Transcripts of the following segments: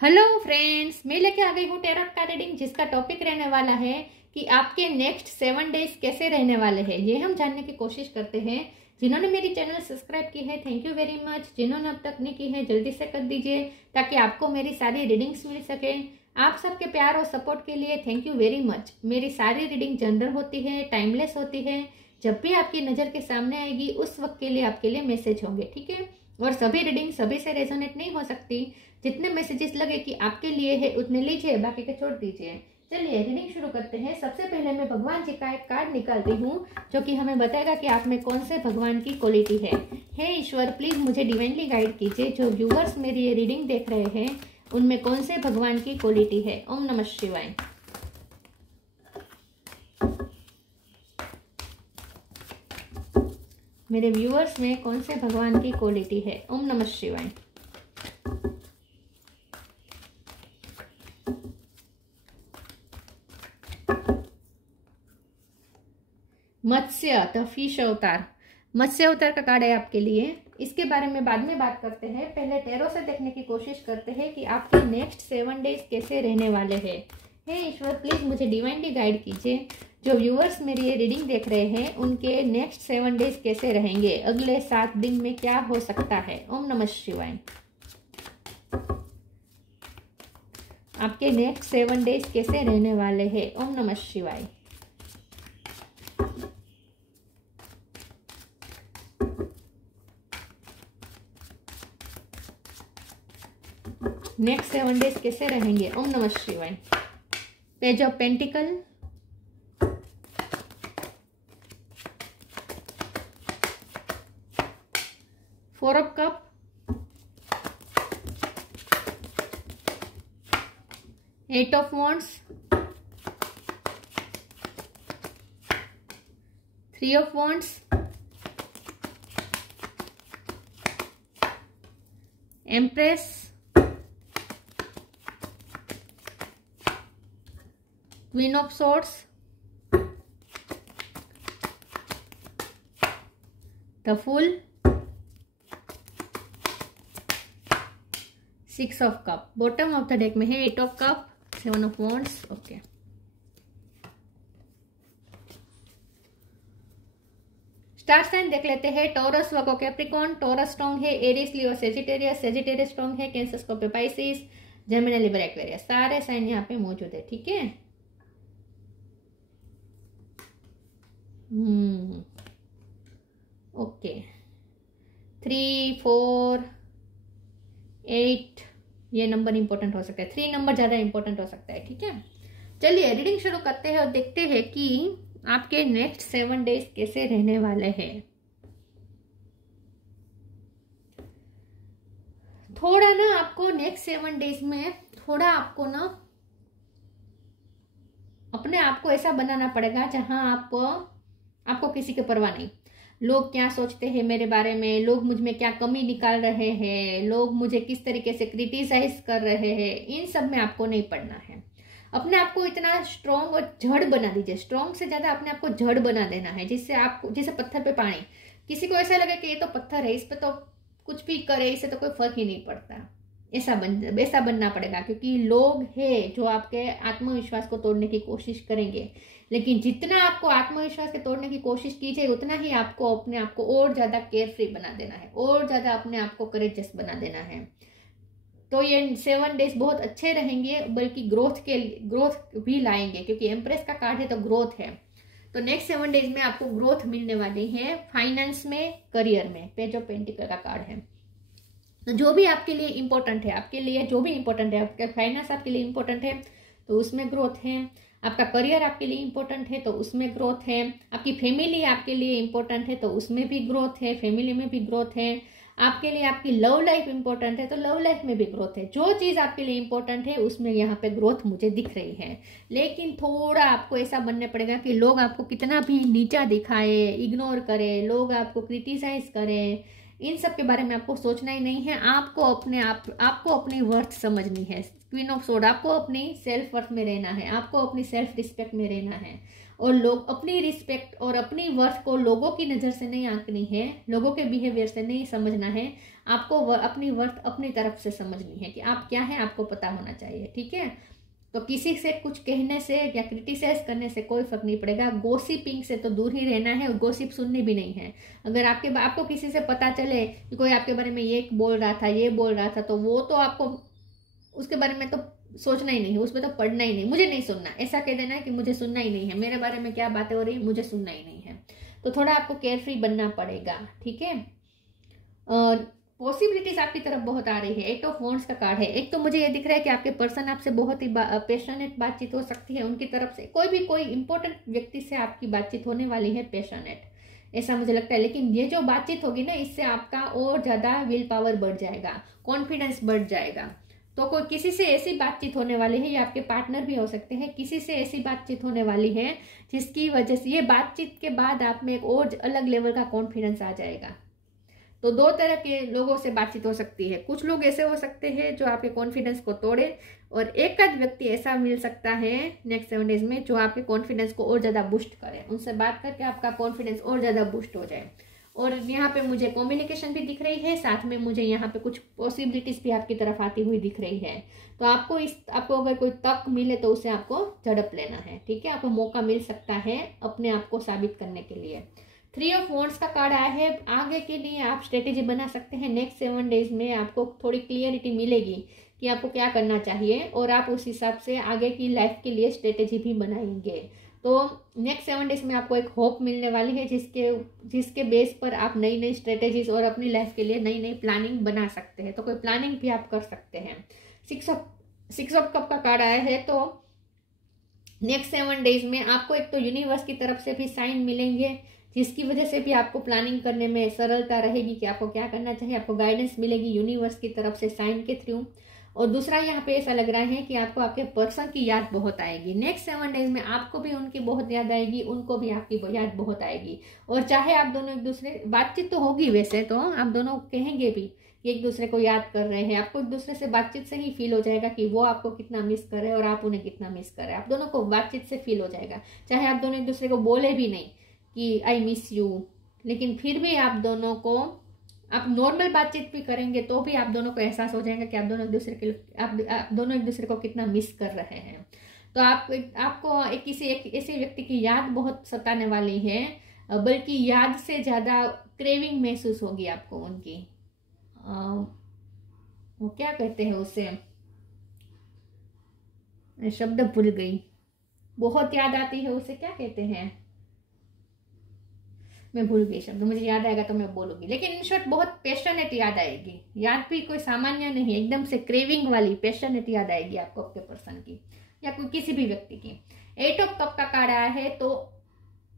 Hello friends, मैं लेके आ गई हूँ टैरोट का रीडिंग, जिसका टॉपिक रहने वाला है कि आपके नेक्स्ट 7 डेज कैसे रहने वाले हैं। ये हम जानने की कोशिश करते हैं। जिन्होंने मेरी चैनल सब्सक्राइब की है, थैंक यू वेरी मच। जिन्होंने अब तक नहीं की है, जल्दी से कर दीजिए ताकि आपको मेरी सारी रीडिंग्स मिल सके। आप सबके प्यार और सपोर्ट के लिए थैंक यू वेरी मच। मेरी सारी रीडिंग जनरल होती है, टाइमलेस होती है। जब भी आपकी नज़र के सामने आएगी उस वक्त के लिए आपके लिए मैसेज होंगे, ठीक है। और सभी रीडिंग सभी से रेजोनेट नहीं हो सकती। जितने मैसेजेस लगे कि आपके लिए है उतने लीजिए, बाकी के छोड़ दीजिए। चलिए रीडिंग शुरू करते हैं। सबसे पहले मैं भगवान जी का एक कार्ड निकालती हूँ जो कि हमें बताएगा कि आप में कौन से भगवान की क्वालिटी है। हे ईश्वर, प्लीज मुझे डिवाइनली गाइड कीजिए। जो व्यूअर्स मेरी ये रीडिंग देख रहे हैं उनमें कौन से भगवान की क्वालिटी है। ओम नमः शिवाय। मेरे व्यूअर्स में कौन से भगवान की क्वालिटी है। ओम नमः शिवाय। मत्स्य द फिश अवतार, मत्स्य अवतार का कार्ड है आपके लिए। इसके बारे में बाद में बात करते हैं। पहले टैरो से देखने की कोशिश करते हैं कि आपके नेक्स्ट 7 डेज कैसे रहने वाले हैं। हे ईश्वर, प्लीज मुझे डिवाइनली गाइड कीजिए। जो व्यूअर्स मेरी ये रीडिंग देख रहे हैं उनके नेक्स्ट 7 डेज कैसे रहेंगे, अगले 7 दिन में क्या हो सकता है। ओम नमः शिवाय। आपके नेक्स्ट 7 डेज कैसे रहने वाले हैं। ओम नमः शिवाय। नेक्स्ट 7 डेज कैसे रहेंगे। ओम नमः शिवाय। Page of pentacle, four of cup, eight of wands, 3 of wands, empress, queen of swords, the fool, 6 of cup. Bottom of the deck में है 8 of cup, 7 of wands. Okay, star sign देख लेते हैं। Taurus, Virgo, Capricorn. Taurus strong है, Aries, Leo, Sagittarius. Sagittarius strong है, Cancer, Scorpio, Pisces, Gemini, Libra, Aquarius. सारे sign यहाँ पे मौजूद है, ठीक है। ओके, 3, 4, 8 ये नंबर इंपॉर्टेंट हो सकता है। 3 नंबर ज्यादा इंपॉर्टेंट हो सकता है, ठीक है। चलिए रीडिंग शुरू करते हैं और देखते हैं कि आपके नेक्स्ट 7 डेज कैसे रहने वाले हैं। थोड़ा ना आपको नेक्स्ट 7 डेज में थोड़ा आपको ना अपने आप को ऐसा बनाना पड़ेगा जहां आपको किसी की परवाह नहीं। लोग क्या सोचते हैं मेरे बारे में, लोग मुझ में क्या कमी निकाल रहे हैं, लोग मुझे किस तरीके से क्रिटिसाइज कर रहे हैं, इन सब में आपको नहीं पड़ना है। अपने आप को इतना स्ट्रॉन्ग और जड़ बना दीजिए। स्ट्रॉन्ग से ज्यादा अपने आप को जड़ बना देना है, जिससे आपको, जैसे पत्थर पे पानी, किसी को ऐसा लगे कि ये तो पत्थर है, इस पे तो कुछ भी करे, इससे तो कोई फर्क ही नहीं पड़ता। ऐसा बनना पड़ेगा, क्योंकि लोग हैं जो आपके आत्मविश्वास को तोड़ने की कोशिश करेंगे। लेकिन जितना आपको आत्मविश्वास के तोड़ने की कोशिश कीजिए उतना ही आपको अपने आप को और ज्यादा केयर फ्री बना देना है, और ज्यादा अपने आप को करेजियस बना देना है। तो ये 7 डेज बहुत अच्छे रहेंगे, बल्कि ग्रोथ भी लाएंगे, क्योंकि एम्प्रेस का कार्ड है तो ग्रोथ है। तो नेक्स्ट 7 डेज में आपको ग्रोथ मिलने वाली है, फाइनेंस में, करियर में। पेज ऑफ पेंटिकल का कार्ड है। तो जो भी आपके लिए इंपॉर्टेंट है, आपके लिए जो भी इंपॉर्टेंट है, आपका फाइनेंस आपके लिए इंपॉर्टेंट है तो उसमें ग्रोथ है। आपका करियर आपके लिए इंपॉर्टेंट है तो उसमें ग्रोथ है। आपकी फैमिली आपके लिए इंपॉर्टेंट है तो उसमें भी ग्रोथ है, फैमिली में भी ग्रोथ है। आपके लिए आपकी लव लाइफ इंपॉर्टेंट है तो लव लाइफ में भी ग्रोथ है। जो चीज आपके लिए इंपॉर्टेंट है उसमें यहाँ पे ग्रोथ मुझे दिख रही है। लेकिन थोड़ा आपको ऐसा बनना पड़ेगा कि लोग आपको कितना भी नीचा दिखाए, इग्नोर करे, लोग आपको क्रिटिसाइज करें, इन सब के बारे में आपको सोचना ही नहीं है। आपको अपनी वर्थ समझनी है। क्वीन ऑफ सोर्ड, आपको अपनी सेल्फ वर्थ में रहना है, आपको अपनी सेल्फ रिस्पेक्ट में रहना है। और लोग अपनी रिस्पेक्ट और अपनी वर्थ को लोगों की नज़र से नहीं आंकनी है, लोगों के बिहेवियर से नहीं समझना है। आपको अपनी वर्थ अपनी तरफ से समझनी है कि आप क्या है, आपको पता होना चाहिए। ठीक है, तो किसी से कुछ कहने से या क्रिटिसाइज करने से कोई फर्क नहीं पड़ेगा। गॉसिपिंग से तो दूर ही रहना है और गॉसिप सुननी भी नहीं है। अगर आपको किसी से पता चले कि कोई आपके बारे में ये बोल रहा था, ये बोल रहा था, तो वो तो आपको उसके बारे में तो सोचना ही नहीं है, उसमें तो पढ़ना ही नहीं, मुझे नहीं सुनना, ऐसा कह देना है कि मुझे सुनना ही नहीं है, मेरे बारे में क्या बातें हो रही है मुझे सुनना ही नहीं है। तो थोड़ा आपको केयरफ्री बनना पड़ेगा। ठीक है, पॉसिबिलिटीज आपकी तरफ बहुत आ रही है। 8 ऑफ वॉन्ड्स का कार्ड है। एक तो मुझे ये दिख रहा है कि आपके पर्सन आपसे बहुत ही पैशनेट बातचीत हो सकती है, उनकी तरफ से कोई इंपॉर्टेंट व्यक्ति से आपकी बातचीत होने वाली है पैशनेट, ऐसा मुझे लगता है। लेकिन ये जो बातचीत होगी ना, इससे आपका और ज्यादा विल पावर बढ़ जाएगा, कॉन्फिडेंस बढ़ जाएगा। तो कोई किसी से ऐसी बातचीत होने वाली है, या आपके पार्टनर भी हो सकते हैं, किसी से ऐसी बातचीत होने वाली है जिसकी वजह से ये बातचीत के बाद आप में एक और अलग लेवल का कॉन्फिडेंस आ जाएगा। तो 2 तरह के लोगों से बातचीत हो सकती है। कुछ लोग ऐसे हो सकते हैं जो आपके कॉन्फिडेंस को तोड़े, और एक आध व्यक्ति ऐसा मिल सकता है नेक्स्ट 7 डेज में जो आपके कॉन्फिडेंस को और ज़्यादा बूस्ट करे, उनसे बात करके आपका कॉन्फिडेंस और ज़्यादा बूस्ट हो जाए। और यहाँ पे मुझे कम्युनिकेशन भी दिख रही है, साथ में मुझे यहाँ पे कुछ पॉसिबिलिटीज भी आपकी तरफ आती हुई दिख रही है। तो आपको अगर कोई तक मिले तो उसे आपको झड़प लेना है। ठीक है, आपको मौका मिल सकता है अपने आप को साबित करने के लिए। 3 ऑफ वॉन्ड्स का कार्ड आया है। आगे के लिए आप स्ट्रेटेजी बना सकते हैं। नेक्स्ट 7 डेज में आपको थोड़ी क्लियरिटी मिलेगी कि आपको क्या करना चाहिए, और आप उस हिसाब से आगे की लाइफ के लिए स्ट्रेटेजी भी बनाएंगे। तो नेक्स्ट 7 डेज में आपको एक होप मिलने वाली है, जिसके बेस पर आप नई नई स्ट्रेटेजीज और अपनी लाइफ के लिए नई नई प्लानिंग बना सकते हैं। तो कोई प्लानिंग भी आप कर सकते हैं। 6 ऑफ कप का कार्ड आया है। तो नेक्स्ट 7 डेज में आपको एक तो यूनिवर्स की तरफ से भी साइन मिलेंगे, जिसकी वजह से भी आपको प्लानिंग करने में सरलता रहेगी कि आपको क्या करना चाहिए। आपको गाइडेंस मिलेगी यूनिवर्स की तरफ से साइन के थ्रू। और दूसरा यहाँ पे ऐसा लग रहा है कि आपको आपके पर्सन की याद बहुत आएगी। नेक्स्ट 7 डेज में आपको भी उनकी बहुत याद आएगी, उनको भी आपकी याद बहुत आएगी। और चाहे आप दोनों एक दूसरे, बातचीत तो होगी वैसे तो, आप दोनों कहेंगे भी कि एक दूसरे को याद कर रहे हैं। आपको एक दूसरे से बातचीत से ही फील हो जाएगा कि वो आपको कितना मिस कर रहे हैं और आप उन्हें कितना मिस कर रहे हैं। आप दोनों को बातचीत से फील हो जाएगा, चाहे आप दोनों एक दूसरे को बोले भी नहीं कि आई मिस यू, लेकिन फिर भी आप दोनों को, आप नॉर्मल बातचीत भी करेंगे तो भी आप दोनों को एहसास हो जाएगा कि आप दोनों एक दूसरे को कितना मिस कर रहे हैं। तो आपको किसी एक ऐसे व्यक्ति की याद बहुत सताने वाली है, बल्कि याद से ज्यादा क्रेविंग महसूस होगी आपको उनकी। वो क्या कहते हैं उसे, शब्द भूल गई, बहुत याद आती है उसे, क्या कहते हैं, मैं भूल गई शब्द, मुझे याद आएगा तो मैं बोलूंगी। लेकिन इन शॉर्ट बहुत पैशनेट याद आएगी। याद भी कोई सामान्य नहीं, एकदम से क्रेविंग वाली पैशनेट याद आएगी आपको आपके पर्सन की या कोई किसी भी व्यक्ति की। 8 ऑफ कप का कार्ड आया है। तो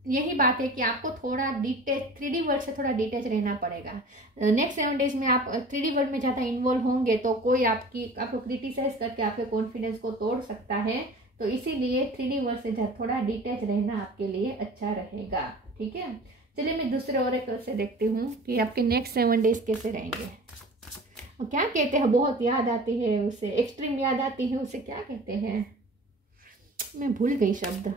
यही बात है कि आपको थोड़ा डिटेच, 3D वर्ल्ड से थोड़ा डिटेच रहना पड़ेगा। नेक्स्ट 7 डेज में आप 3D वर्ल्ड में ज्यादा इन्वॉल्व होंगे तो कोई आपको क्रिटिसाइज करके आपके कॉन्फिडेंस को तोड़ सकता है। तो इसीलिए 3D वर्ल्ड से थोड़ा डिटेच रहना आपके लिए अच्छा रहेगा। ठीक है, चलिए मैं दूसरे ओरेकल से देखती हूँ कि आपके नेक्स्ट 7 डेज कैसे रहेंगे। और क्या कहते हैं, बहुत याद आती है उसे, एक्सट्रीम याद आती है उसे, क्या कहते हैं, मैं भूल गई शब्द।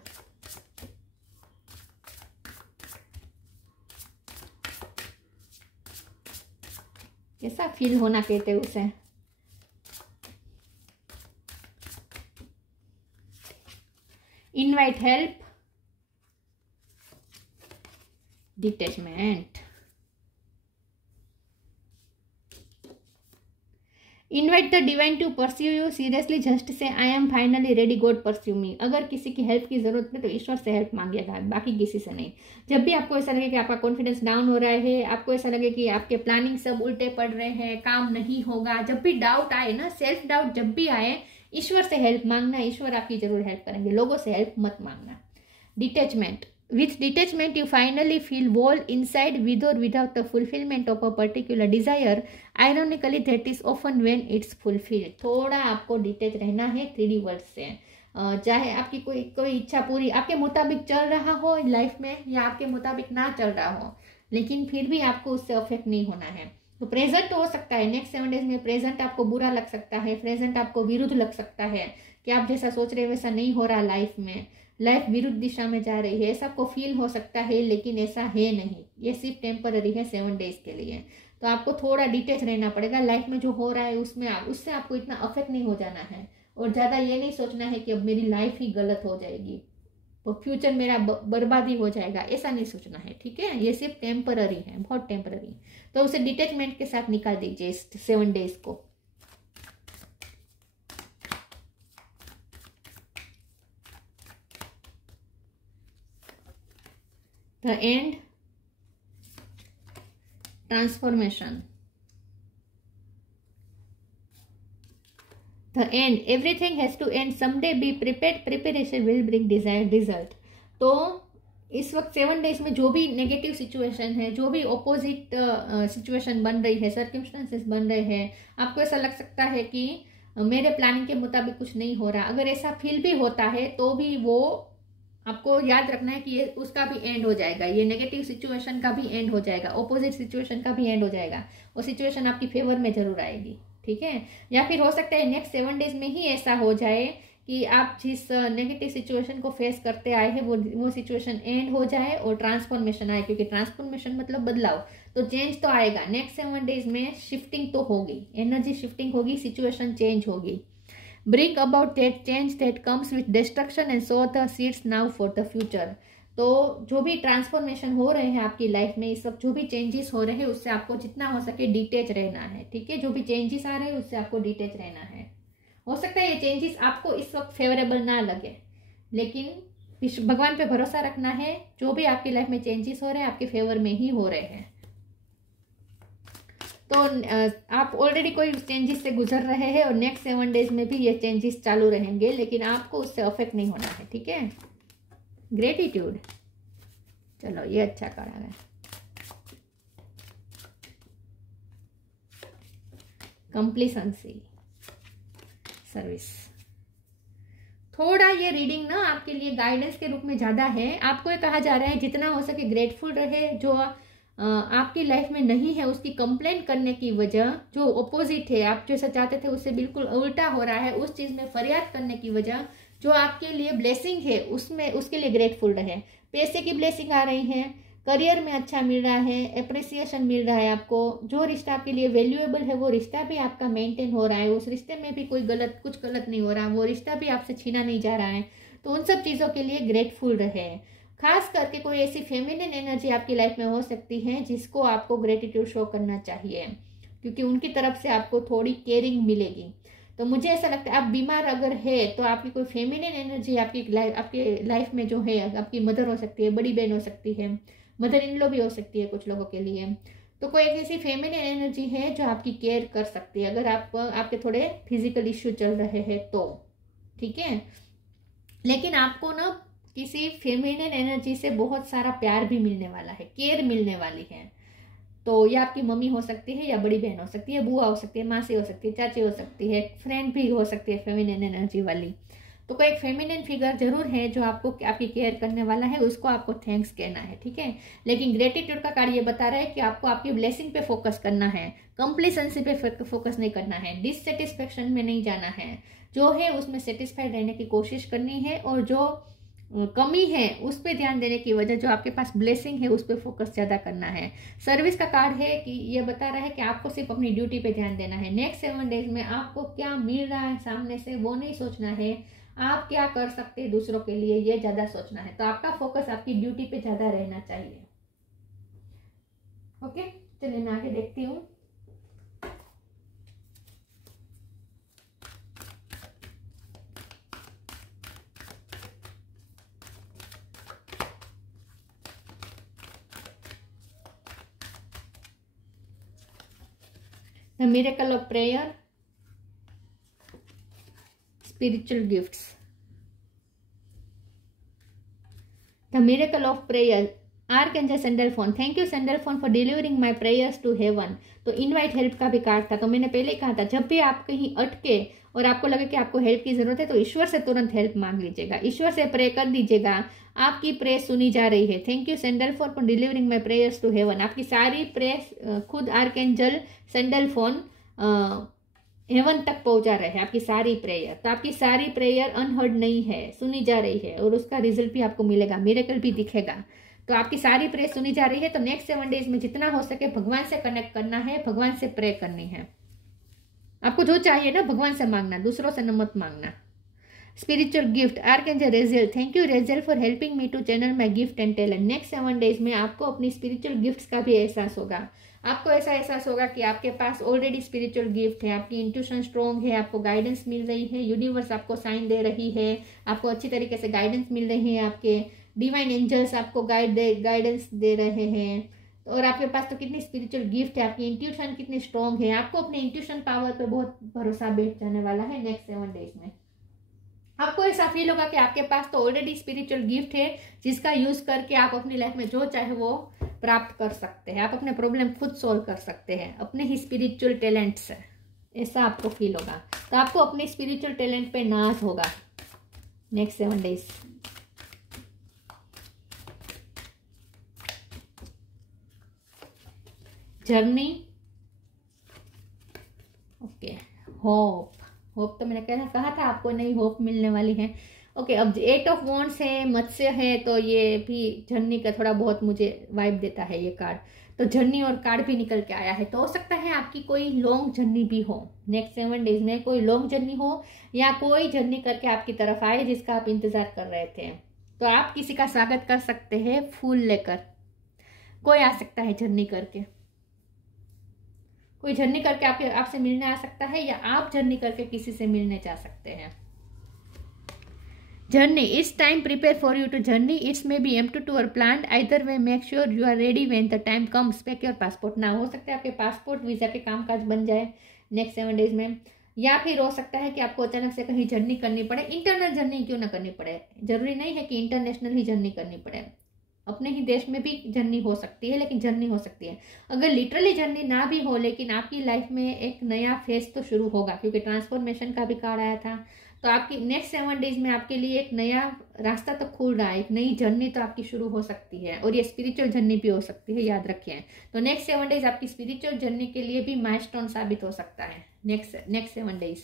कैसा फील होना कहते हैं उसे, invite help, detachment, invite the divine to pursue you seriously, just say I am finally ready, God pursue me. अगर किसी की हेल्प की जरूरत है तो ईश्वर से हेल्प मांगिएगा, बाकी किसी से नहीं। जब भी आपको ऐसा लगे कि आपका कॉन्फिडेंस डाउन हो रहा है, आपको ऐसा लगे कि आपके प्लानिंग सब उल्टे पड़ रहे हैं, काम नहीं होगा, जब भी डाउट आए ना, सेल्फ डाउट जब भी आए, ईश्वर से हेल्प मांगना, ईश्वर आपकी जरूर हेल्प करेंगे, लोगों से हेल्प मत मांगना। Detachment, with detachment you finally feel whole inside with or without the fulfillment of a particular desire, ironically that is often when it's fulfilled। थोड़ा आपको डिटेच रहना है 3D वर्ल्ड से। चाहे आपकी कोई इच्छा पूरी आपके मुताबिक चल रहा हो लाइफ में या आपके मुताबिक ना चल रहा हो, लेकिन फिर भी आपको उससे अफेक्ट नहीं होना है। तो प्रेजेंट हो सकता है नेक्स्ट 7 डेज में, प्रेजेंट आपको बुरा लग सकता है, प्रेजेंट आपको विरुद्ध लग सकता है कि आप जैसा सोच रहे वैसा नहीं हो रहा लाइफ में, लाइफ विरुद्ध दिशा में जा रही है, ऐसा आपको फील हो सकता है, लेकिन ऐसा है नहीं, ये सिर्फ टेम्पररी है 7 डेज के लिए। तो आपको थोड़ा डिटेच रहना पड़ेगा। लाइफ में जो हो रहा है उसमें उससे आपको इतना अफेक्ट नहीं हो जाना है, और ज़्यादा ये नहीं सोचना है कि अब मेरी लाइफ ही गलत हो जाएगी, तो फ्यूचर मेरा बर्बादी हो जाएगा, ऐसा नहीं सोचना है, ठीक है। ये सिर्फ टेम्पररी है, बहुत टेम्पररी। तो उसे डिटेचमेंट के साथ निकाल दीजिए इस 7 डेज को। The end, transformation, the end, everything has to end someday, be prepared, preparation will bring desired result. तो इस वक्त 7 डेज में जो भी नेगेटिव सिचुएशन है, जो भी ऑपोजिट सिचुएशन बन रही है, सर्कमस्टेंसेस बन रहे हैं, आपको ऐसा लग सकता है कि मेरे प्लानिंग के मुताबिक कुछ नहीं हो रहा, अगर ऐसा फील भी होता है तो भी वो आपको याद रखना है कि ये उसका भी एंड हो जाएगा, ये नेगेटिव सिचुएशन का भी एंड हो जाएगा, ऑपोजिट सिचुएशन का भी एंड हो जाएगा, वो सिचुएशन आपकी फेवर में जरूर आएगी, ठीक है। या फिर हो सकता है नेक्स्ट 7 डेज में ही ऐसा हो जाए कि आप जिस नेगेटिव सिचुएशन को फेस करते आए हैं वो सिचुएशन एंड हो जाए और ट्रांसफॉर्मेशन आए, क्योंकि ट्रांसफॉर्मेशन मतलब बदलाव, तो चेंज तो आएगा। नेक्स्ट 7 डेज में शिफ्टिंग तो होगी, एनर्जी शिफ्टिंग होगी, सिचुएशन चेंज होगी। Bring about that change that comes with destruction and so the seeds now for the future. तो जो भी ट्रांसफॉर्मेशन हो रहे हैं आपकी लाइफ में इस वक्त, जो भी चेंजेस हो रहे हैं उससे आपको जितना हो सके डिटेच रहना है, ठीक है। जो भी चेंजेस आ रहे हैं उससे आपको डिटेच रहना है। हो सकता है ये चेंजेस आपको इस वक्त फेवरेबल ना लगे, लेकिन भगवान पे भरोसा रखना है, जो भी आपकी लाइफ में चेंजेस हो रहे हैं आपके फेवर में ही हो रहे हैं। तो आप ऑलरेडी कोई चेंजेस से गुजर रहे हैं और नेक्स्ट 7 डेज में भी ये चेंजेस चालू रहेंगे, लेकिन आपको उससे अफेक्ट नहीं होना है, ठीक है। ग्रेटिट्यूड, चलो ये अच्छा करा है। कंप्लीसेंसी, सर्विस। थोड़ा ये रीडिंग ना आपके लिए गाइडेंस के रूप में ज़्यादा है। आपको ये कहा जा रहा है जितना हो सके ग्रेटफुल रहे, जो आपकी लाइफ में नहीं है उसकी कंप्लेन करने की वजह, जो ऑपोजिट है आप जैसा चाहते थे उससे बिल्कुल उल्टा हो रहा है, उस चीज़ में फरियाद करने की वजह जो आपके लिए ब्लेसिंग है उसमें, उसके लिए ग्रेटफुल रहे। पैसे की ब्लेसिंग आ रही है, करियर में अच्छा मिल रहा है, अप्रिसिएशन मिल रहा है आपको, जो रिश्ता आपके लिए वैल्यूएबल है वो रिश्ता भी आपका मेंटेन हो रहा है, उस रिश्ते में भी कुछ गलत नहीं हो रहा, वो रिश्ता भी आपसे छीना नहीं जा रहा है। तो उन सब चीज़ों के लिए ग्रेटफुल रहे। खास करके कोई ऐसी फेमिनिन एनर्जी आपकी लाइफ में हो सकती है जिसको आपको ग्रेटिट्यूड शो करना चाहिए, क्योंकि उनकी तरफ से आपको थोड़ी केयरिंग मिलेगी। तो मुझे ऐसा लगता है आप बीमार अगर है तो आपकी कोई फेमिनिन एनर्जी आपकी लाइफ में जो है, आपकी मदर हो सकती है, बड़ी बहन हो सकती है, मदर इन लॉ भी हो सकती है कुछ लोगों के लिए। तो कोई एक ऐसी फेमिनिन एनर्जी है जो आपकी केयर कर सकती है अगर आपके थोड़े फिजिकल इश्यू चल रहे हैं तो, ठीक है। लेकिन आपको ना किसी फेमिनिन एनर्जी से बहुत सारा प्यार भी मिलने वाला है, केयर मिलने वाली है। तो ये आपकी मम्मी हो सकती है, या बड़ी बहन हो सकती है, बुआ हो सकती है, मासी हो सकती है, चाची हो सकती है, फ्रेंड भी हो सकती है फेमिनिन एनर्जी वाली। तो कोई एक फेमिनिन फिगर जरूर है जो आपको आपकी केयर करने वाला है, उसको आपको थैंक्स कहना है, ठीक है। लेकिन ग्रेटिट्यूड का कार्ड ये बता रहा है कि आपको आपकी ब्लेसिंग पे फोकस करना है, कंप्लीसेंसी पे फोकस नहीं करना है, डिससेटिस्फेक्शन में नहीं जाना है, जो है उसमें सेटिस्फाइड रहने की कोशिश करनी है, और जो कमी है उस पर ध्यान देने की वजह जो आपके पास ब्लेसिंग है उस पर फोकस ज़्यादा करना है। सर्विस का कार्ड है कि ये बता रहा है कि आपको सिर्फ अपनी ड्यूटी पे ध्यान देना है। नेक्स्ट 7 डेज में आपको क्या मिल रहा है सामने से वो नहीं सोचना है, आप क्या कर सकते हैं दूसरों के लिए ये ज़्यादा सोचना है। तो आपका फोकस आपकी ड्यूटी पे ज़्यादा रहना चाहिए। ओके, चलिए मैं आगे देखती हूँ। The miracle of prayer, spiritual gifts. The miracle of prayer, Archangel Sandalphon. Thank you Sandalphon for delivering my prayers to heaven. तो इनवाइट हेल्प का भी कार्ड था। तो मैंने पहले कहा था जब भी आप कहीं अटके और आपको लगे कि आपको हेल्प की जरूरत है तो ईश्वर से तुरंत हेल्प मांग लीजिएगा, ईश्वर से प्रे कर दीजिएगा, आपकी प्रे सुनी जा रही है। Thank you Sandalphon for delivering my prayers to heaven. आपकी सारी प्रे खुद आर्कएंजल सैंडलफोन हेवन तक पहुंचा रहे हैं, आपकी सारी प्रेयर। तो आपकी सारी प्रेयर अनहर्ड नहीं है, सुनी जा रही है और उसका रिजल्ट भी आपको मिलेगा, मिरेकल भी दिखेगा। तो आपकी सारी प्रे सुनी जा रही है। तो नेक्स्ट 7 डेज में जितना हो सके भगवान से कनेक्ट करना है, भगवान से प्रे करनी है। आपको जो चाहिए ना भगवान से मांगना, दूसरों से न मत मांगना। Spiritual gift, archangel Raziel, thank you Raziel for helping me to channel my gift and talent. Next 7 days में आपको अपनी स्पिरिचुअल गिफ्ट्स का भी एहसास होगा। आपको ऐसा एहसास होगा कि आपके पास ऑलरेडी स्पिरिचुअल गिफ्ट है, आपकी इंट्यूशन स्ट्रॉन्ग है, आपको गाइडेंस मिल रही है, यूनिवर्स आपको साइन दे रही है, आपको अच्छी तरीके से गाइडेंस मिल रही है, आपके डिवाइन एंजल्स आपको गाइडेंस दे रहे हैं। और आपके पास तो कितनी स्पिरिचुअल गिफ्ट है, आपकी इंट्यूशन कितनी स्ट्रॉन्ग है। आपको अपने इंट्यूशन पावर पे बहुत भरोसा बैठ जाने वाला है नेक्स्ट 7 डेज में। आपको ऐसा फील होगा कि आपके पास तो ऑलरेडी स्पिरिचुअल गिफ्ट है, जिसका यूज करके आप अपनी लाइफ में जो चाहे वो प्राप्त कर सकते हैं। आप अपने प्रॉब्लम खुद सॉल्व कर सकते हैं अपने ही स्पिरिचुअल टैलेंट से, ऐसा आपको फील होगा। तो आपको अपने स्पिरिचुअल टैलेंट पे नाज होगा next 7 days. Journey, okay, hope तो मैंने कहा था आपको नई होप मिलने वाली है। ओके, अब 8 ऑफ वॉन्ड्स है, मत्स्य है, तो ये भी जर्नी का थोड़ा बहुत मुझे वाइब देता है ये कार्ड। तो जर्नी और कार्ड भी निकल के आया है। तो हो सकता है आपकी कोई लॉन्ग जर्नी भी हो नेक्स्ट 7 डेज में, कोई लॉन्ग जर्नी हो या कोई जर्नी करके आपकी तरफ आए जिसका आप इंतजार कर रहे थे। तो आप किसी का स्वागत कर सकते हैं फूल लेकर। कोई आ सकता है जर्नी करके, कोई जर्नी करके आपसे मिलने आ सकता है, या आप जर्नी करके किसी से मिलने जा सकते हैं। Journey, it's time prepare for you to journey, it's may be empty to और planned, either way make sure you are ready when the time comes, pack your passport. ना हो सकता है आपके पासपोर्ट वीजा के कामकाज बन जाए नेक्स्ट 7 डेज में, या फिर हो सकता है कि आपको अचानक से कहीं जर्नी करनी पड़े। इंटरनल जर्नी क्यों ना करनी पड़े, जरूरी नहीं है कि इंटरनेशनल ही जर्नी करनी पड़े, अपने ही देश में भी जर्नी हो सकती है, लेकिन जर्नी हो सकती है। अगर लिटरली जर्नी ना भी हो, लेकिन आपकी लाइफ में एक नया फेज तो शुरू होगा, क्योंकि ट्रांसफॉर्मेशन का भी कार्ड आया था। तो आपकी नेक्स्ट 7 डेज में आपके लिए एक नया रास्ता तो खुल रहा है, एक नई जर्नी तो आपकी शुरू हो सकती है, और ये स्पिरिचुअल जर्नी भी हो सकती है, याद रखिए। तो नेक्स्ट 7 डेज आपकी स्पिरिचुअल जर्नी के लिए भी माइलस्टोन साबित हो सकता है next 7 days.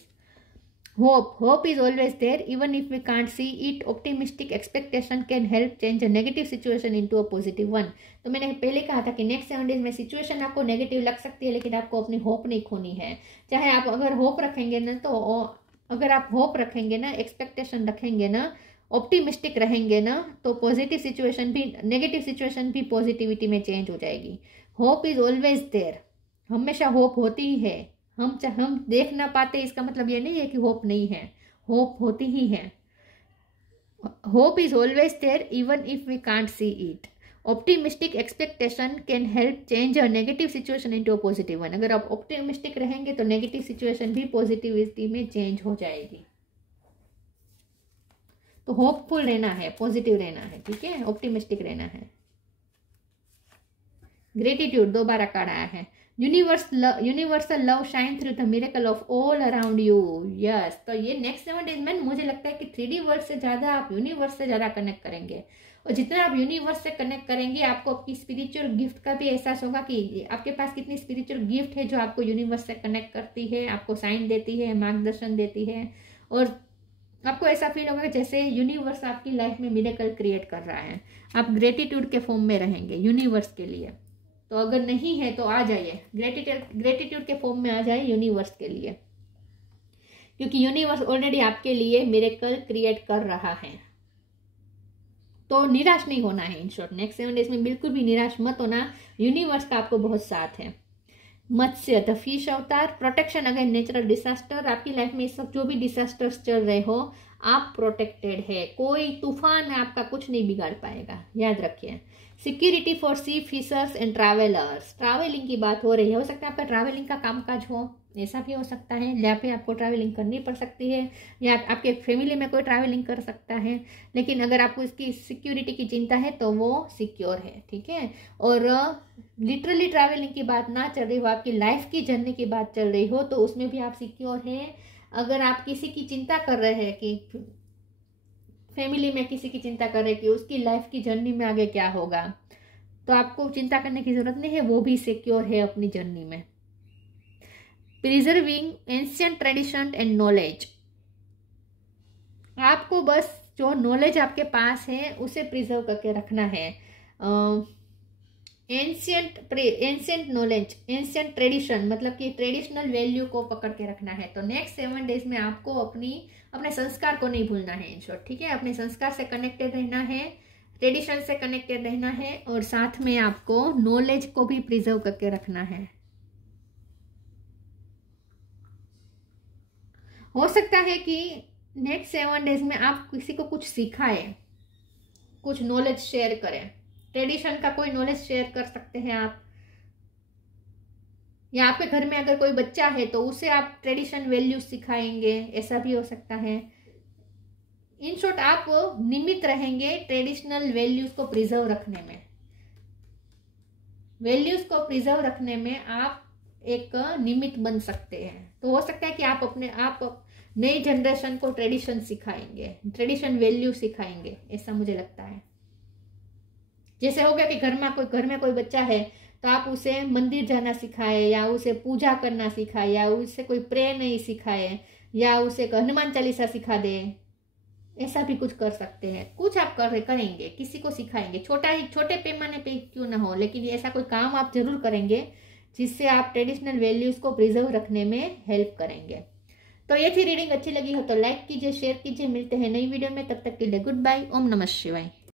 Hope is always there even if we can't see it. Optimistic expectation can help change a negative situation into a positive one. तो मैंने पहले कहा था कि नेक्स्ट 7 डेज में सिचुएशन आपको नेगेटिव लग सकती है, लेकिन आपको अपनी होप नहीं खोनी है। चाहे आप अगर होप रखेंगे ना, तो अगर आप होप रखेंगे ना, एक्सपेक्टेशन रखेंगे ना, ऑप्टिमिस्टिक रहेंगे ना, तो पॉजिटिव सिचुएशन भी, नेगेटिव सिचुएशन भी पॉजिटिविटी में चेंज हो जाएगी। होप इज ऑलवेज देयर, हमेशा होप होती ही है। हम देख ना पाते इसका मतलब ये नहीं है कि होप नहीं है, होप होती ही है। Hope is always there even if we can't see it. Optimistic expectation can help change a negative situation into a positive one. अगर आप ऑप्टिमिस्टिक रहेंगे तो नेगेटिव सिचुएशन भी पॉजिटिविटी में चेंज हो जाएगी। तो होपफुल रहना है, पॉजिटिव रहना है, ठीक है, ऑप्टिमिस्टिक रहना है। ग्रेटिट्यूड दोबारा कार्ड आया है। Universal love shine through the miracle of all around you. Yes, तो ये नेक्स्ट 7 डेज में मुझे लगता है कि 3D वर्ल्ड से ज़्यादा आप यूनिवर्स से ज़्यादा कनेक्ट करेंगे, और जितना आप यूनिवर्स से कनेक्ट करेंगे आपको आपकी स्पिरिचुअल गिफ्ट का भी एहसास होगा कि आपके पास कितनी स्पिरिचुअल गिफ्ट है जो आपको यूनिवर्स से कनेक्ट करती है, आपको साइन देती है, मार्गदर्शन देती है, और आपको ऐसा फील होगा जैसे यूनिवर्स आपकी लाइफ में मिरेकल क्रिएट कर रहा है। आप ग्रेटिट्यूड के फॉर्म में रहेंगे यूनिवर्स के लिए। तो अगर नहीं है तो आ जाइए, ग्रेटिट्यूड के फॉर्म में आ जाइए यूनिवर्स के लिए, क्योंकि यूनिवर्स ऑलरेडी आपके लिए मिरेकल क्रिएट कर रहा है। तो निराश नहीं होना है। इन शॉर्ट नेक्स्ट 7 डेज में बिल्कुल भी निराश मत होना, यूनिवर्स का आपको बहुत साथ है। मत्स्य द फिश अवतार, प्रोटेक्शन अगेंस्ट नेचुरल डिजास्टर। आपकी लाइफ में इस वक्त जो भी डिजास्टर्स चल रहे हो, आप प्रोटेक्टेड है, कोई तूफान आपका कुछ नहीं बिगाड़ पाएगा, याद रखिए। Security for sea fishers and travellers, travelling की बात हो रही है, हो सकता है आपका ट्रैवलिंग का कामकाज हो, ऐसा भी हो सकता है, या फिर आपको ट्रैवलिंग करनी पड़ सकती है, या आपके फैमिली में कोई ट्रैवलिंग कर सकता है, लेकिन अगर आपको इसकी सिक्योरिटी की चिंता है तो वो सिक्योर है, ठीक है। और लिटरली ट्रैवलिंग की बात ना चल रही हो, आपकी लाइफ की जर्नी की बात चल रही हो, तो उसमें भी आप सिक्योर हैं। अगर आप किसी की चिंता कर रहे हैं कि फैमिली में किसी की चिंता कर रहे हैं कि उसकी लाइफ की जर्नी में आगे क्या होगा, तो आपको चिंता करने की जरूरत नहीं है, वो भी सिक्योर है अपनी जर्नी में। Preserving ancient tradition and knowledge, आपको बस जो नॉलेज आपके पास है उसे प्रिजर्व करके रखना है। एंशियंट नॉलेज, एंशियंट ट्रेडिशन, मतलब कि ट्रेडिशनल वैल्यू को पकड़ के रखना है। तो नेक्स्ट 7 डेज में आपको अपने संस्कार को नहीं भूलना है, इन शॉर्ट, ठीक है। अपने संस्कार से कनेक्टेड रहना है, ट्रेडिशन से कनेक्टेड रहना है, और साथ में आपको नॉलेज को भी प्रिजर्व करके रखना है। हो सकता है कि नेक्स्ट 7 डेज में आप किसी को कुछ सिखाएं, कुछ नॉलेज शेयर करें, ट्रेडिशन का कोई नॉलेज शेयर कर सकते हैं आप, या आपके घर में अगर कोई बच्चा है तो उसे आप ट्रेडिशन वैल्यूज सिखाएंगे, ऐसा भी हो सकता है। इन शॉर्ट, आप निमित्त रहेंगे ट्रेडिशनल वैल्यूज को प्रिजर्व रखने में। वैल्यूज को प्रिजर्व रखने में आप एक निमित्त बन सकते हैं। तो हो सकता है कि आप नई जनरेशन को ट्रेडिशन सिखाएंगे, ट्रेडिशन वैल्यू सिखाएंगे, ऐसा मुझे लगता है। जैसे हो गया कि घर में कोई बच्चा है तो आप उसे मंदिर जाना सिखाए, या उसे पूजा करना सिखाए, या उसे कोई प्रे नहीं सिखाए, या उसे हनुमान चालीसा सिखा दे, ऐसा भी कुछ कर सकते हैं। कुछ आप करेंगे, किसी को सिखाएंगे, छोटे पैमाने पे क्यों ना हो, लेकिन ऐसा कोई काम आप जरूर करेंगे जिससे आप ट्रेडिशनल वैल्यूज को प्रिजर्व रखने में हेल्प करेंगे। तो ये थी रीडिंग। अच्छी लगी हो तो लाइक कीजिए, शेयर कीजिए। मिलते हैं नई वीडियो में, तब तक के लिए गुड बाय। ओम नमः शिवाय।